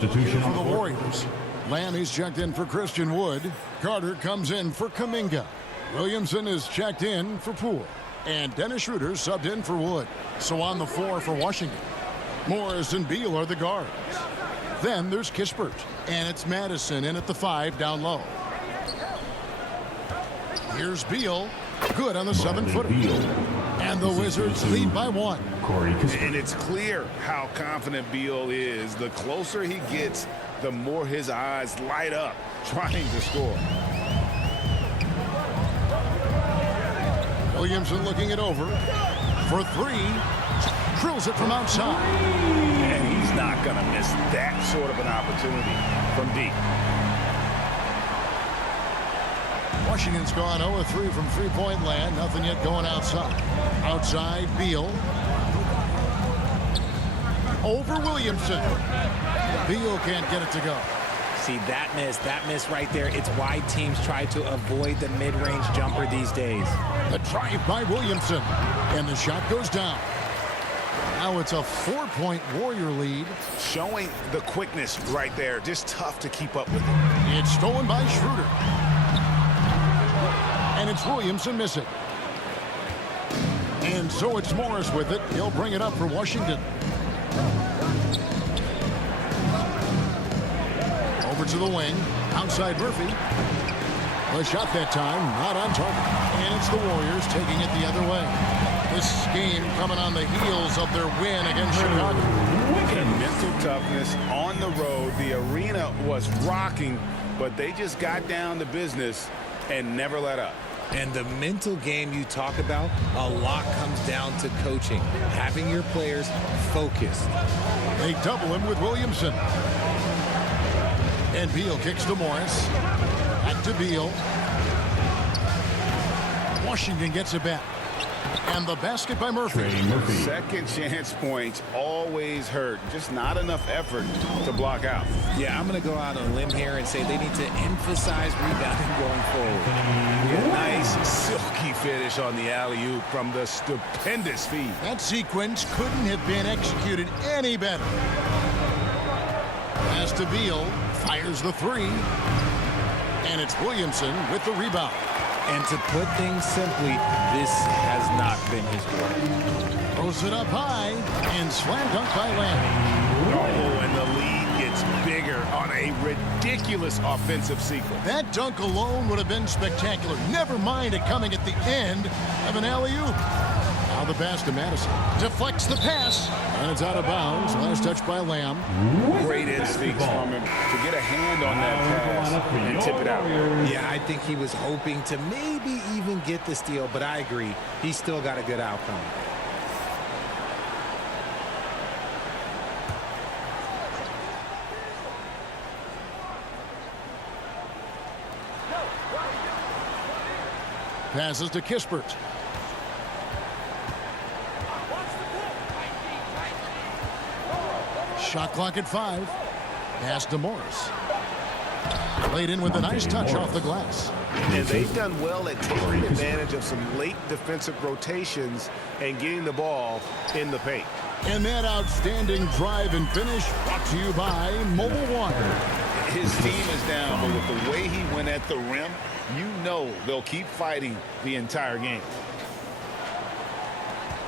Substitution for the Warriors. Lamb is checked in for Christian Wood. Carter comes in for Kuminga. Williamson is checked in for Poole. And Dennis Schroeder subbed in for Wood. So on the floor for Washington, Morris and Beal are the guards. Then there's Kispert. And it's Madison in at the 5 down low. Here's Beal. Good on the 7-footer. And the Wizards lead by 1. And it's clear how confident Beal is. The closer he gets, the more his eyes light up trying to score. Williamson looking it over for 3. Drills it from outside. And he's not going to miss that sort of an opportunity from deep. Washington's gone 0-3 from three-point land. Nothing yet going outside. Outside, Beal. Over Williamson. Beal can't get it to go. See, that miss right there. It's why teams try to avoid the mid-range jumper these days. The drive by Williamson. And the shot goes down. Now it's a 4-point Warrior lead. Showing the quickness right there. Just tough to keep up with it. It's stolen by Schroeder. And it's Williamson missing. And so it's Morris with it. He'll bring it up for Washington. Over to the wing. Outside Murphy. The shot that time, not on target. And it's the Warriors taking it the other way. This game coming on the heels of their win against Chicago. And mental toughness on the road. The arena was rocking, but they just got down to business and never let up. And the mental game you talk about, a lot comes down to coaching, having your players focused. They double him with Williamson. And Beal kicks to Morris. Back to Beal. Washington gets it back. And the basket by Murphy. Second chance points always hurt. Just not enough effort to block out. Yeah, I'm going to go out on a limb here and say they need to emphasize rebounding going forward. A nice silky finish on the alley-oop from the stupendous feed. That sequence couldn't have been executed any better. Pass to Beal. Fires the 3. And it's Williamson with the rebound. And to put things simply, this has not been his work. Throws it up high and slam dunk by Lamb. Oh, and the lead gets bigger on a ridiculous offensive sequence. That dunk alone would have been spectacular. Never mind it coming at the end of an alley-oop. Now the pass to Madison. Deflects the pass. And it's out of bounds. Last touch by Lamb. Great instincts from him to get a hand on that pass and tip it out. Yeah, I think he was hoping to maybe even get the steal, but I agree. He's still got a good outcome. Passes to Kispert. Shot clock at 5. Pass to Morris. Laid in with a nice touch off the glass. And they've done well at taking advantage of some late defensive rotations and getting the ball in the paint. And that outstanding drive and finish brought to you by Mobile One. His team is down, but with the way he went at the rim, you know they'll keep fighting the entire game.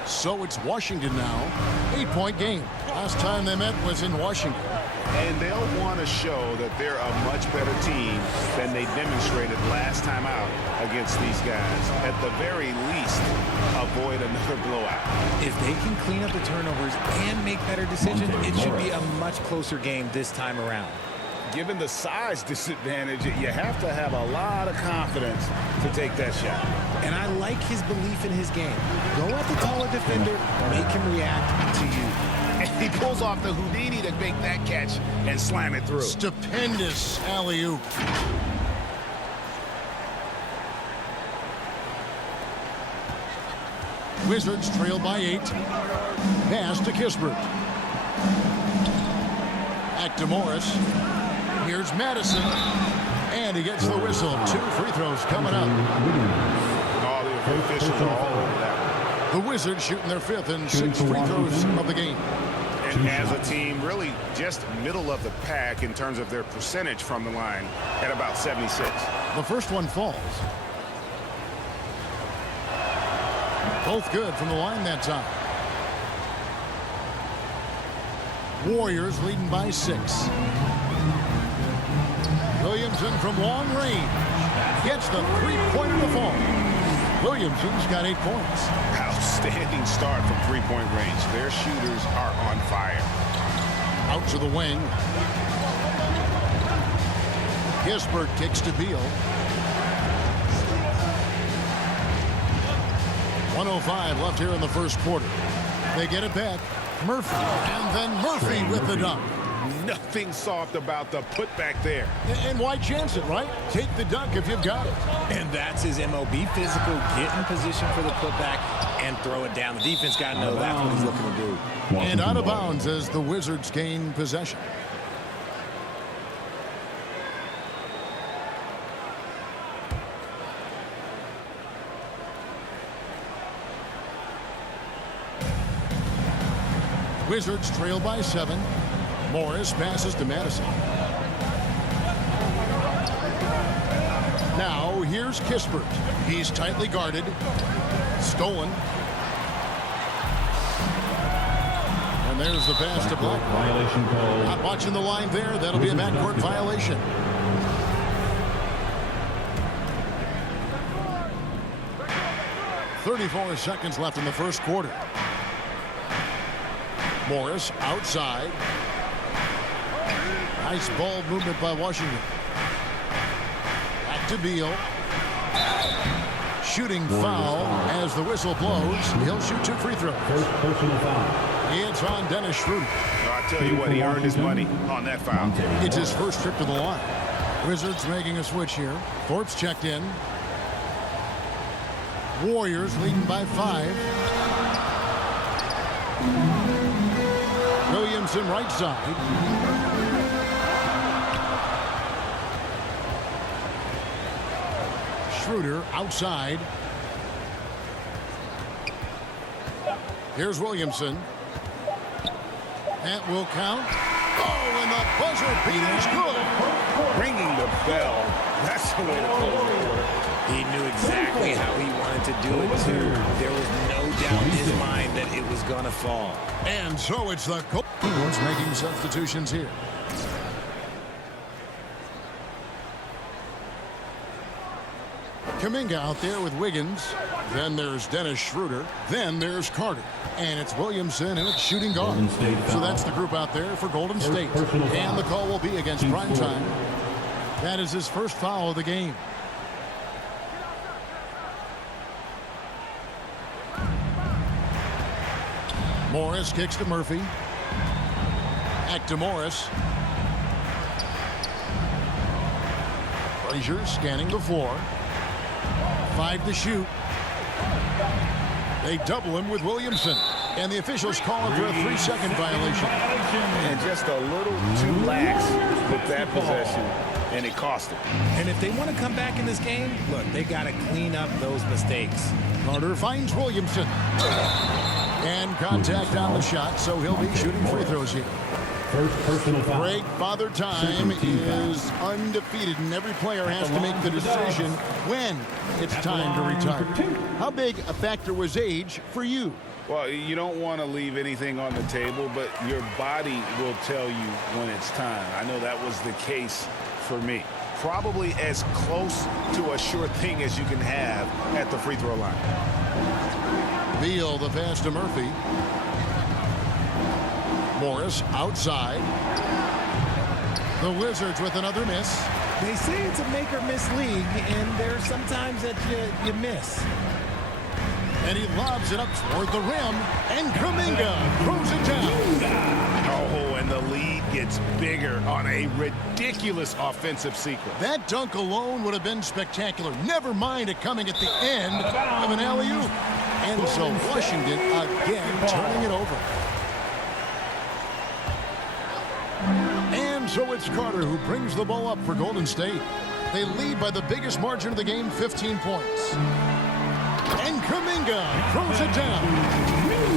So it's Washington now. 8-point game. Last time they met was in Washington. And they'll want to show that they're a much better team than they demonstrated last time out against these guys. At the very least, avoid another blowout. If they can clean up the turnovers and make better decisions, it should be a much closer game this time around. Given the size disadvantage, you have to have a lot of confidence to take that shot. And I like his belief in his game. Go at the taller defender, make him react to you. And he pulls off the Houdini to make that catch and slam it through. Stupendous alley-oop. Wizards trail by 8. Pass to Kispert. Back to Morris. Here's Madison. And he gets the whistle. 2 free throws coming up. All the officials are all over that. The Wizards shooting their 5th and 6th free throws of the game. And as a team, really just middle of the pack in terms of their percentage from the line at about 76. The first one falls. Both good from the line that time. Warriors leading by 6. Williamson from long range gets the three-pointer to fall. Williamson's got 8 points. Outstanding start from three-point range. Their shooters are on fire. Out to the wing. Gisbert kicks to Beal. 1:05 left here in the first quarter. They get it back. Murphy. And then Murphy with the dunk. Nothing soft about the putback there. And why chance it, right? Take the dunk if you've got it. And that's his MO. Be physical, get in position for the putback, and throw it down. The defense got to know that's what he's looking to do. And out of bounds as the Wizards gain possession. Wizards trail by 7. Morris passes to Madison. Now here's Gisbert. He's tightly guarded. Stolen. And there's the pass to Black. Violation call. Not watching the line there. That'll be a backcourt violation. .34 seconds left in the first quarter. Morris outside. Nice ball movement by Washington. Back to Beal. Shooting foul as the whistle blows. He'll shoot 2 free throws. First personal foul. It's on Dennis Schroeder. I'll tell you what, he earned his money on that foul. It's his first trip to the line. Wizards making a switch here. Thorpe's checked in. Warriors leading by 5. Williamson right side. Schroeder outside. Here's Williamson. That will count. Oh, and the buzzer beater's good. Ringing the bell. That's the way to close the quarter. He knew exactly how he wanted to do it, too. There was no doubt in his mind that it was going to fall. And so it's the Goldens making substitutions here. Kuminga out there with Wiggins. Then there's Dennis Schroeder. Then there's Carter. And it's Williamson and it's shooting guard. So that's the group out there for Golden State. And the call will be against Prime Time. That is his first foul of the game. Morris kicks to Murphy. Back to Morris. Frazier scanning the floor. 5 to shoot. They double him with Williamson. And the officials call him for a 3-second violation. And just a little too lax with that possession, and it cost him. And if they want to come back in this game, look, they got to clean up those mistakes. Carter finds Williamson. And contact on the shot, so he'll be shooting free throws here. First personal foul. Greg Father Time is undefeated, and every player has to make the decision when it's time to retire. How big a factor was age for you? Well, you don't want to leave anything on the table, but your body will tell you when it's time. I know that was the case for me. Probably as close to a sure thing as you can have at the free throw line. Beal, the pass to Murphy. Morris outside. The Wizards with another miss. They say it's a make or miss league, and there's sometimes that you miss. And he lobs it up toward the rim, and Kuminga throws it down. Oh, and the lead gets bigger on a ridiculous offensive sequence. That dunk alone would have been spectacular. Never mind it coming at the end of an alley-oop. And so Washington again turning it over. And so it's Carter who brings the ball up for Golden State. They lead by the biggest margin of the game, 15 points. And Kuminga throws it down.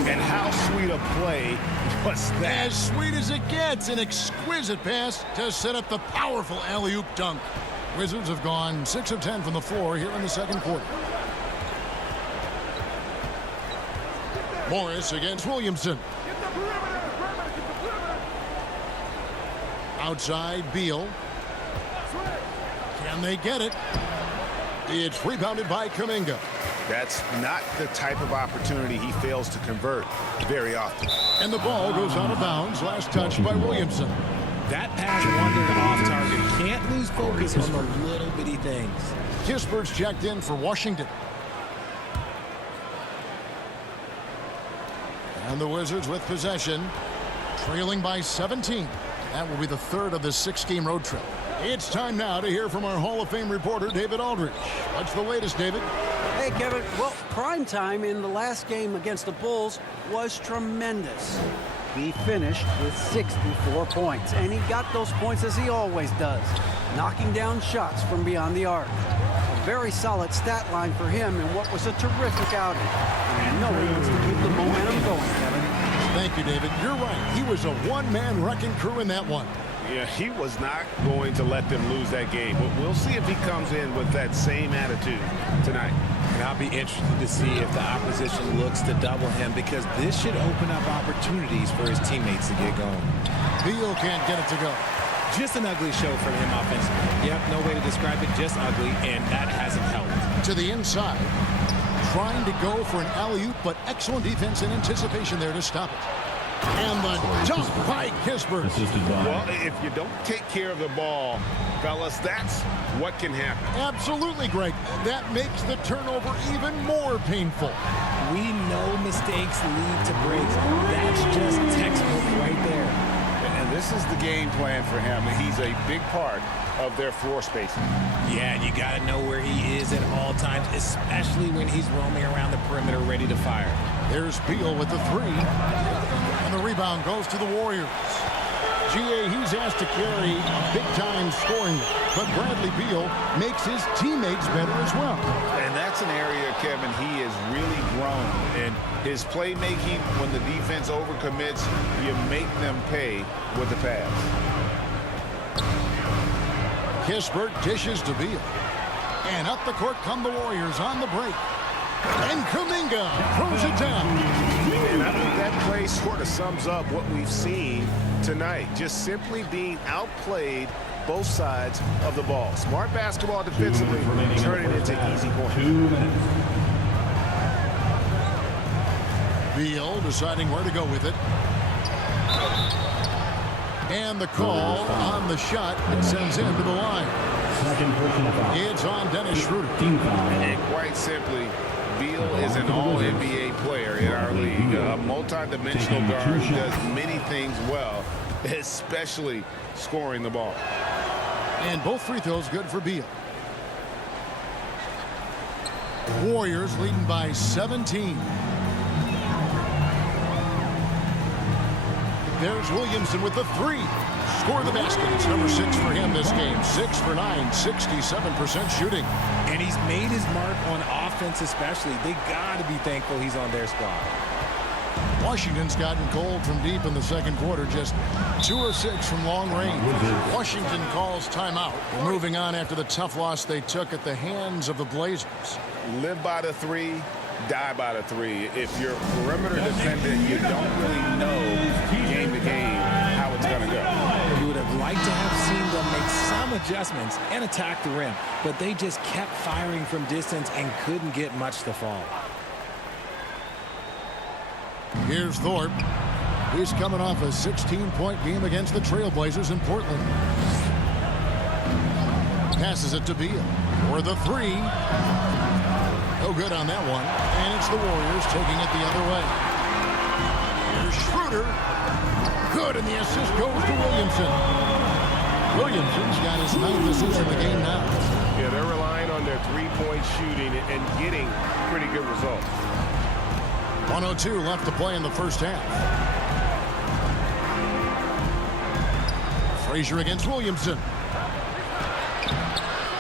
And how sweet of play was that? As sweet as it gets, an exquisite pass to set up the powerful alley-oop dunk. Wizards have gone 6 of 10 from the floor here in the second quarter. Morris against Williamson. Outside, Beal. Can they get it? It's rebounded by Kuminga. That's not the type of opportunity he fails to convert very often. And the ball goes out of bounds. Last touch by Williamson. That pass wandered off target. Can't lose focus on the little bitty things. Kispert's checked in for Washington. And the Wizards with possession, trailing by 17. That will be the third of this 6-game road trip. It's time now to hear from our Hall of Fame reporter, David Aldridge. What's the latest, David? Hey, Kevin. Well, prime time in the last game against the Bulls was tremendous. He finished with 64 points, and he got those points as he always does, knocking down shots from beyond the arc. A very solid stat line for him in what was a terrific outing. And you know he wants to keep the momentum going, Kevin. Thank you, David. You're right. He was a one-man wrecking crew in that one. Yeah, he was not going to let them lose that game. But we'll see if he comes in with that same attitude tonight. And I'll be interested to see if the opposition looks to double him, because this should open up opportunities for his teammates to get going. Beal can't get it to go. Just an ugly show from him offensively. Yep, no way to describe it, just ugly, and that hasn't helped. To the inside, trying to go for an alley-oop, but excellent defense and anticipation there to stop it. And the dunk by Kispert. Assisted by. Well, if you don't take care of the ball, fellas, that's what can happen. Absolutely, Greg. That makes the turnover even more painful. We know mistakes lead to breaks. That's just textbook right there. And this is the game plan for him. He's a big part of their floor spacing. Yeah, and you got to know where he is at all times, especially when he's roaming around the perimeter ready to fire. There's Beal with the three. And the rebound goes to the Warriors. G.A., he's asked to carry big-time scoring, but Bradley Beal makes his teammates better as well. And that's an area, Kevin, he has really grown. And his playmaking, when the defense overcommits, you make them pay with the pass. Kispert dishes to Beal. And up the court come the Warriors on the break. And Kuminga throws it down. And I think that play sort of sums up what we've seen tonight. Just simply being outplayed both sides of the ball. Smart basketball defensively, turning it into easy points. 2 minutes. Beal deciding where to go with it. And the call on the shot that sends him to the line. Second personal foul. It's on Dennis Schroeder. Team foul. And quite simply, Beal is an all-NBA player in our league. A multi-dimensional guard who does many things well, especially scoring the ball. And both free throws good for Beal. Warriors leading by 17. There's Williamson with the three. Score the basket. It's number 6 for him this game. 6 for 9, 67% shooting. And he's made his mark on offense especially. They got to be thankful he's on their squad. Washington's gotten cold from deep in the second quarter. Just 2 of 6 from long range. Washington calls timeout. They're moving on after the tough loss they took at the hands of the Blazers. Live by the three, die by the three. If you're a perimeter defender, you don't really know game to game how it's going to go. You would have liked to have seen them make some adjustments and attack the rim, but they just kept firing from distance and couldn't get much to fall. Here's Thorpe. He's coming off a 16-point game against the Trailblazers in Portland. Passes it to Beal for the three. No good on that one. And it's the Warriors taking it the other way. Here's Schroeder. Good, and the assist goes to Williamson. Williamson's got his 9th assist in the game now. Yeah, they're relying on their three-point shooting and getting pretty good results. 1:02 left to play in the first half. Frazier against Williamson.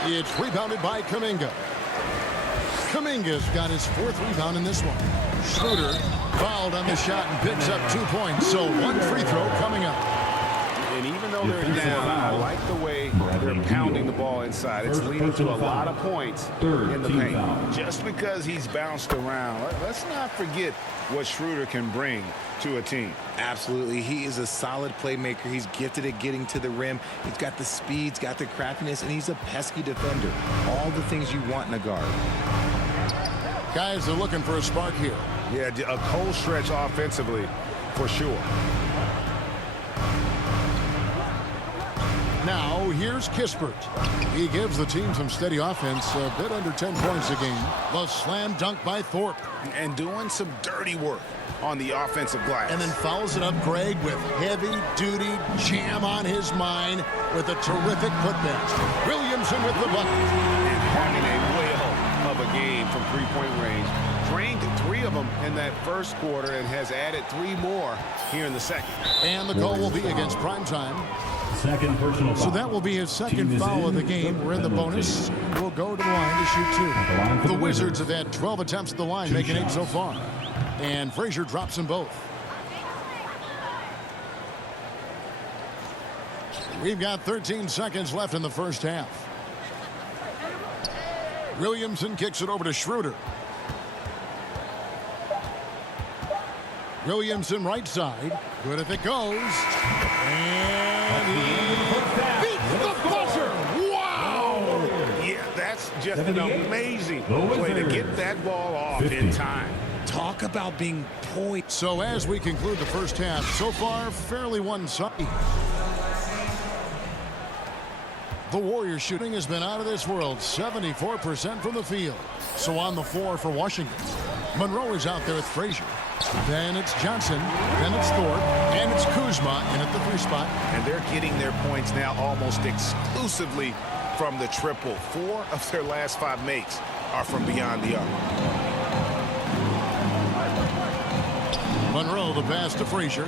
It's rebounded by Kuminga. Kuminga's got his 4th rebound in this one. Schroeder fouled on the shot and picks up 2 points. So 1 free throw coming up. And even though they're down, I like the way they're pounding the ball inside. It's leading to a lot of points in the paint. Just because he's bounced around, let's not forget what Schroeder can bring to a team. Absolutely. He is a solid playmaker. He's gifted at getting to the rim. He's got the speed, he's got the craftiness, and he's a pesky defender. All the things you want in a guard. Guys are looking for a spark here. Yeah, a cold stretch offensively for sure. Now, here's Kispert. He gives the team some steady offense, a bit under 10 points a game. The slam dunk by Thorpe. And doing some dirty work on the offensive glass. And then follows it up, Greg, with heavy-duty jam on his mind with a terrific putback. Williamson with the bucket. And having a whale of a game from three-point range. Drained 3 of them in that first quarter and has added 3 more here in the second. And the call will be against Primetime. Second personal foul. So that will be his second foul of the game. We're in the bonus. We'll go to the line to shoot 2. The Wizards have had 12 attempts at the line, making 8 so far. And Frazier drops them both. We've got 13 seconds left in the first half. Williamson kicks it over to Schroeder. Williamson right side. Good if it goes. And he beats the buzzer. Wow! Yeah, that's just an amazing play to get that ball off in time. Talk about being poised. So as we conclude the first half, so far fairly one-sided. The Warriors shooting has been out of this world, 74% from the field. So on the floor for Washington, Monroe is out there with Frazier. Then it's Johnson, then it's Thorpe, and it's Kuzma in at the 3 spot. And they're getting their points now almost exclusively from the triple. 4 of their last 5 makes are from beyond the arc. Monroe the pass to Frazier.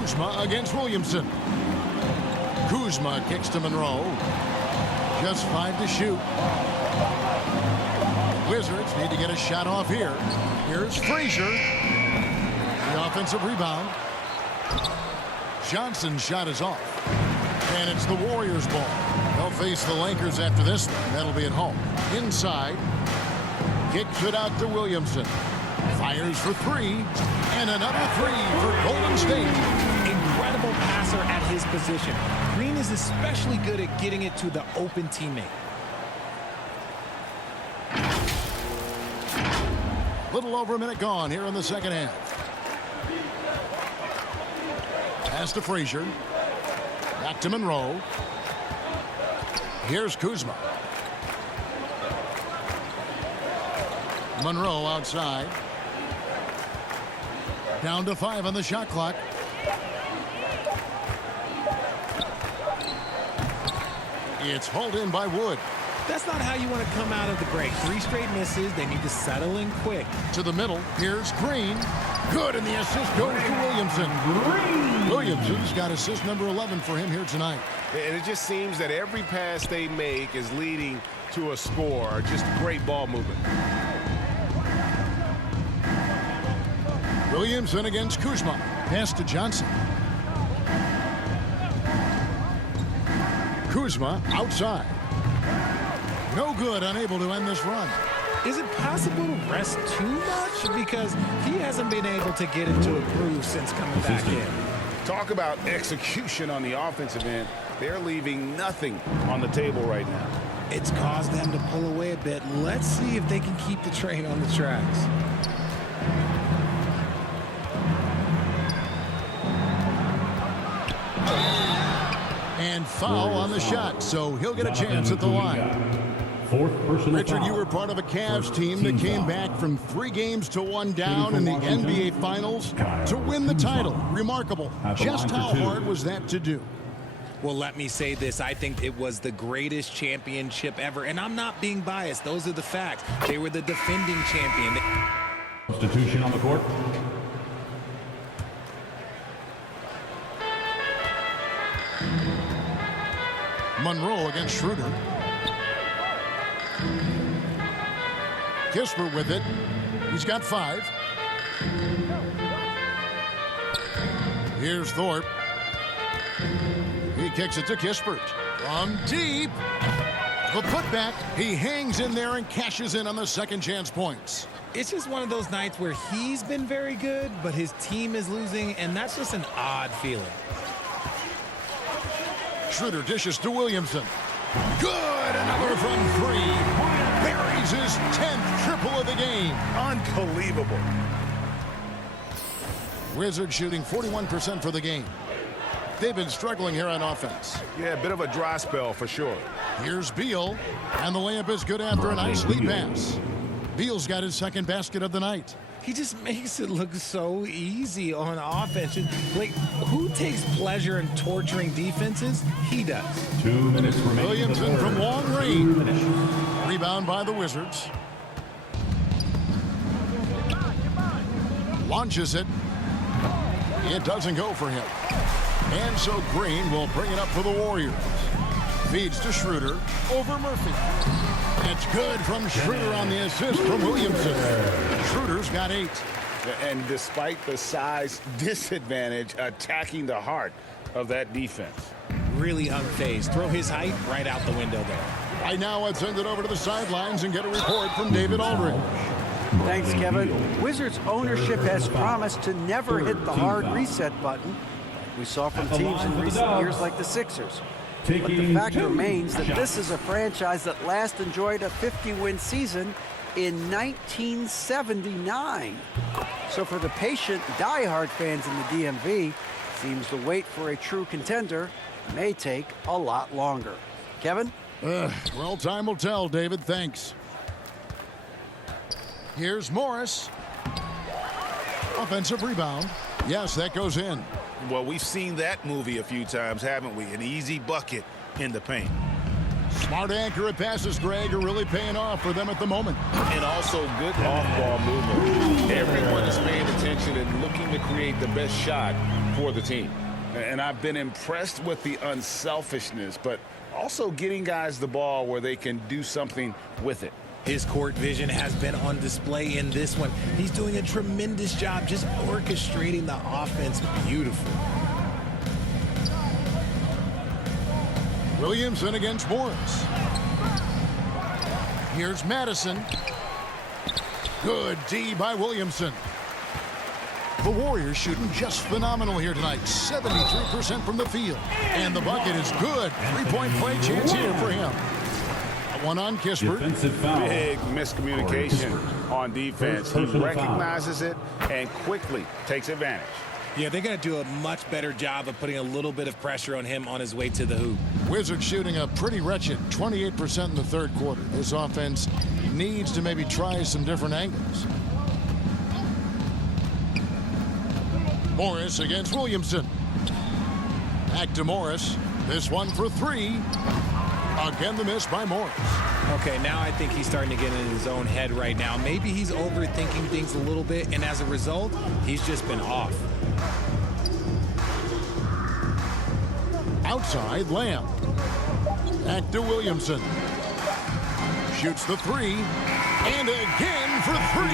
Kuzma against Williamson. Kuzma kicks to Monroe. Just 5 to shoot. Wizards need to get a shot off here. Here's Frazier. The offensive rebound. Johnson's shot is off. And it's the Warriors' ball. They'll face the Lakers after this one. That'll be at home. Inside. Kicks it out to Williamson. Fires for 3. And another 3 for Golden State. Incredible passer at his position. Green is especially good at getting it to the open teammate. Little over a minute gone here in the second half. Pass to Frazier. Back to Monroe. Here's Kuzma. Monroe outside. Down to 5 on the shot clock. It's hauled in by Wood. That's not how you want to come out of the break. 3 straight misses. They need to settle in quick. To the middle. Here's Green. Good, and the assist goes to Williamson. Williamson's got assist number 11 for him here tonight. And it just seems that every pass they make is leading to a score. Just great ball movement. Williamson against Kuzma. Pass to Johnson. Kuzma outside. No good, unable to end this run. Is it possible to rest too much? Because he hasn't been able to get into a groove since coming back in. Talk about execution on the offensive end. They're leaving nothing on the table right now. It's caused them to pull away a bit. Let's see if they can keep the train on the tracks. And foul on the shot, so he'll get a chance at the line. Richard, you were part of a Cavs team that came back from 3 games to 1 down in the NBA Finals to win the title. Remarkable. Just how hard was that to do? Well, let me say this. I think it was the greatest championship ever. And I'm not being biased. Those are the facts. They were the defending champion. Substitution on the court. Monroe against Schroeder. Kispert with it. He's got 5. Here's Thorpe. He kicks it to Kispert. From deep. The putback. He hangs in there and cashes in on the second chance points. It's just one of those nights where he's been very good, but his team is losing, and that's just an odd feeling. Schroeder dishes to Williamson. Good! Another from 3. Buries his 10th triple of the game. Unbelievable. Wizards shooting 41% for the game. They've been struggling here on offense. Yeah, a bit of a dry spell for sure. Here's Beal, and the layup is good after a nice lead pass. Beal's got his second basket of the night. He just makes it look so easy on offense. Like, who takes pleasure in torturing defenses? He does. 2 minutes remaining. Williamson from long range. Rebound by the Wizards. Launches it. It doesn't go for him. And so Green will bring it up for the Warriors. Feeds to Schroeder over Murphy. It's good from Schroeder on the assist from Williamson. Schroeder's got 8. And despite the size disadvantage, attacking the heart of that defense. Really unfazed. Throw his height right out the window there. Right now, let's send it over to the sidelines and get a report from David Aldridge. Thanks, Kevin. Wizards ownership has promised to never hit the hard reset button like we saw from teams in recent years like the Sixers. But the fact remains that this is a franchise that last enjoyed a 50-win season in 1979. So for the patient, diehard fans in the DMV, seems the wait for a true contender may take a lot longer. Kevin? Well, time will tell, David. Thanks. Here's Morris. Offensive rebound. Yes, that goes in. Well, we've seen that movie a few times, haven't we? An easy bucket in the paint. Smart, accurate passes, Greg, are really paying off for them at the moment. And also good off-ball movement. Everyone is paying attention and looking to create the best shot for the team. And I've been impressed with the unselfishness, but also getting guys the ball where they can do something with it. His court vision has been on display in this one. He's doing a tremendous job just orchestrating the offense beautifully. Williamson against Morris. Here's Madison. Good D by Williamson. The Warriors shooting just phenomenal here tonight. 73% from the field. And the bucket is good. 3-point play chance here for him. One on Kispert. Big miscommunication on defense. He recognizes it and quickly takes advantage. Yeah, they're going to do a much better job of putting a little bit of pressure on him on his way to the hoop. Wizards shooting a pretty wretched 28% in the third quarter. This offense needs to maybe try some different angles. Morris against Williamson. Back to Morris. This one for 3. Again, the miss by Morris. Okay, now I think he's starting to get in his own head right now. Maybe he's overthinking things a little bit, and as a result, he's just been off. Outside, Lamb. Back to Williamson. Shoots the 3. And again for 3.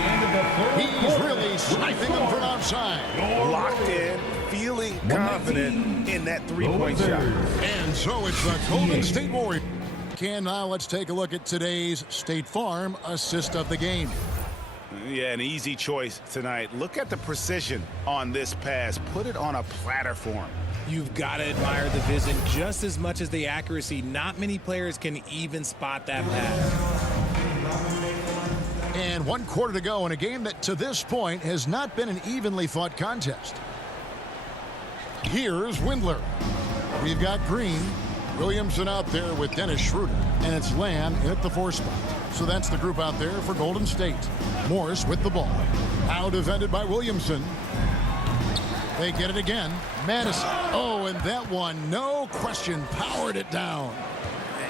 He's really sniping them from outside. Locked in, feeling confident in that three-point shot. And so it's the Golden State Warriors. Now let's take a look at today's State Farm assist of the game. Yeah, an easy choice tonight. Look at the precision on this pass. Put it on a platter for him. You've got to admire the vision just as much as the accuracy. Not many players can even spot that pass. And 1 quarter to go in a game that to this point has not been an evenly fought contest. Here's Windler. We've got Green. Williamson out there with Dennis Schroeder. And it's Lamb at the 4 spot. So that's the group out there for Golden State. Morris with the ball. Now defended by Williamson. They get it again. Madison. Oh, and that one, no question, powered it down.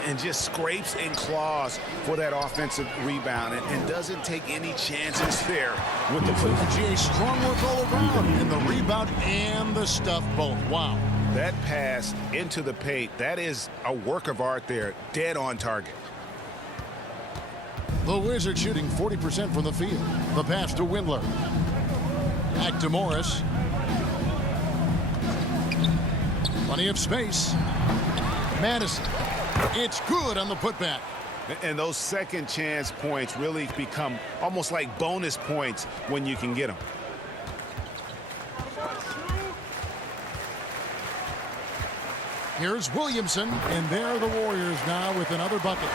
And just scrapes and claws for that offensive rebound and doesn't take any chances there with the foot. GA, strong work all around. And the rebound and the stuff both. Wow. That pass into the paint, that is a work of art there. Dead on target. The Wizards shooting 40% from the field. The pass to Windler. Back to Morris. Plenty of space. Madison. It's good on the putback. And those second chance points really become almost like bonus points when you can get them. Here's Williamson, and there are the Warriors now with another bucket.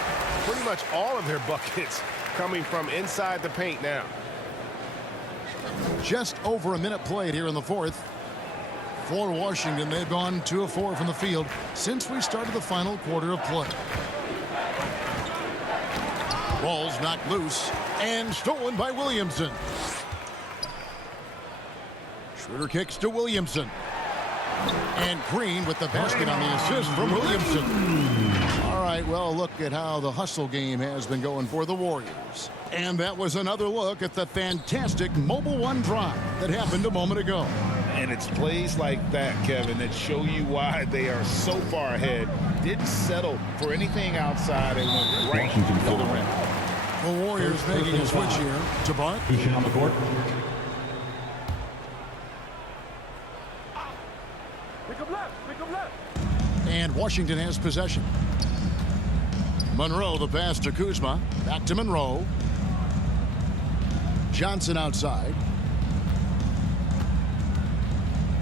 Pretty much all of their buckets coming from inside the paint now. Just over a minute played here in the fourth. For Washington, they've gone 2 of 4 from the field since we started the final quarter of play. Ball's knocked loose and stolen by Williamson. Schroeder kicks to Williamson. And Green with the basket on the assist from Williamson. All right, well, look at how the hustle game has been going for the Warriors. And that was another look at the fantastic Mobile One drive that happened a moment ago. And it's plays like that, Kevin, that show you why they are so far ahead. Didn't settle for anything outside and went right to the rim. The Warriors making a switch here to Bart. Substitution on the court. And Washington has possession. Monroe, the pass to Kuzma. Back to Monroe. Johnson outside.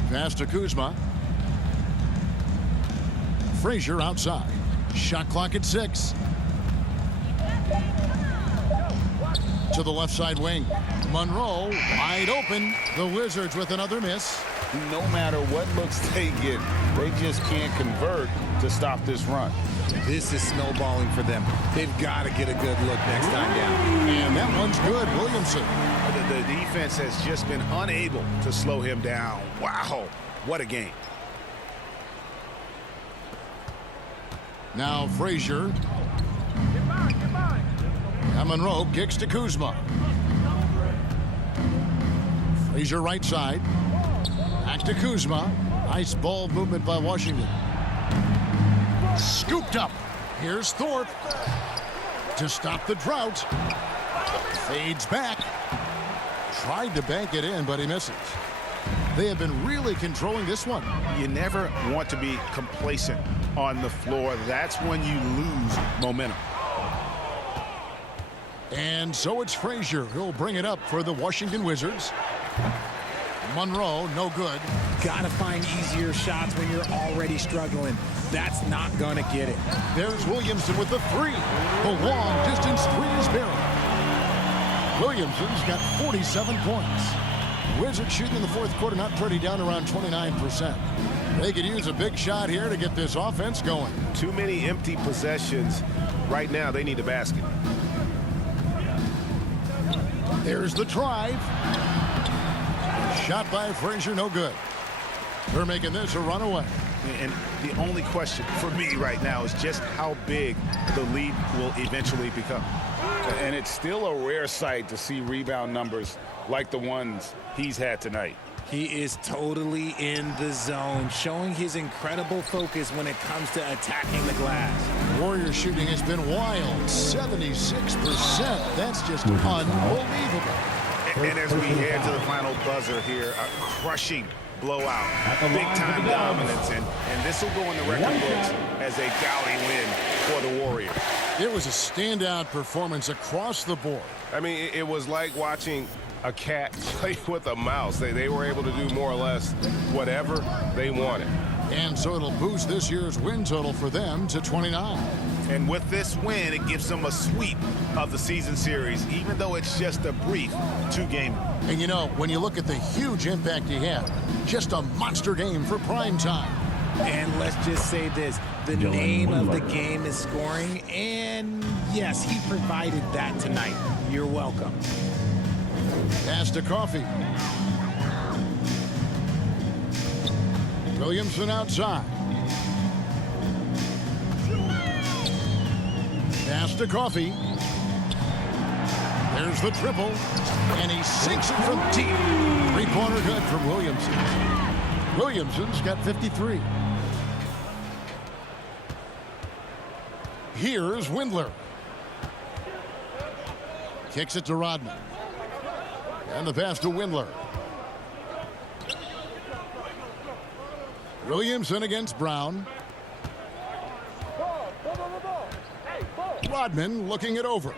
Pass to Kuzma. Frazier outside. Shot clock at 6. To the left side wing. Monroe wide open. The Wizards with another miss. No matter what looks they get, they just can't convert to stop this run. This is snowballing for them. They've got to get a good look next time down. And that one's good. Williamson. The defense has just been unable to slow him down. Wow, what a game. Now Frazier. And Monroe kicks to Kuzma. Frazier right side. Back to Kuzma. Nice ball movement by Washington. Scooped up. Here's Thorpe to stop the drought. Fades back. Tried to bank it in, but he misses. They have been really controlling this one. You never want to be complacent on the floor. That's when you lose momentum. And so it's Frazier who'll bring it up for the Washington Wizards. Monroe, no good. Gotta find easier shots when you're already struggling. That's not gonna get it. There's Williamson with the 3. The long distance 3 is buried. Williamson's got 47 points. Wizards shooting in the fourth quarter, not pretty, down around 29%. They could use a big shot here to get this offense going. Too many empty possessions. Right now, they need a basket. There's the drive. Shot by Frazier, no good. They're making this a runaway. And the only question for me right now is just how big the lead will eventually become. And it's still a rare sight to see rebound numbers like the ones he's had tonight. He is totally in the zone, showing his incredible focus when it comes to attacking the glass. Warriors shooting has been wild, 76%. That's just unbelievable. And as we head to the final buzzer here, a crushing blowout, big-time dominance, and this will go in the record books as a gaudy win for the Warriors. It was a standout performance across the board. I mean, it was like watching a cat play with a mouse. They were able to do more or less whatever they wanted. And so it'll boost this year's win total for them to 29. And with this win, it gives them a sweep of the season series, even though it's just a brief 2-game. And you know, when you look at the huge impact he had, just a monster game for prime time. And let's just say this, the name of the game is scoring, and yes, he provided that tonight. You're welcome. Pass to Coffee. Williamson outside. Pass to Coffee. There's the triple, and he sinks it from deep. 3-pointer good from Williamson. Williamson's got 53. Here's Windler. Kicks it to Rodman. And the pass to Windler. Williamson against Brown. Rodman looking it over.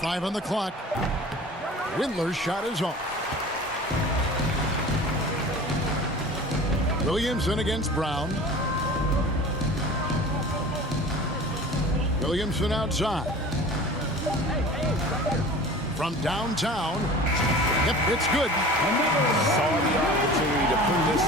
5 on the clock. Windler's shot is off. Williamson against Brown. Williamson outside. From downtown. Yep, it's good. Saw the opportunity to put this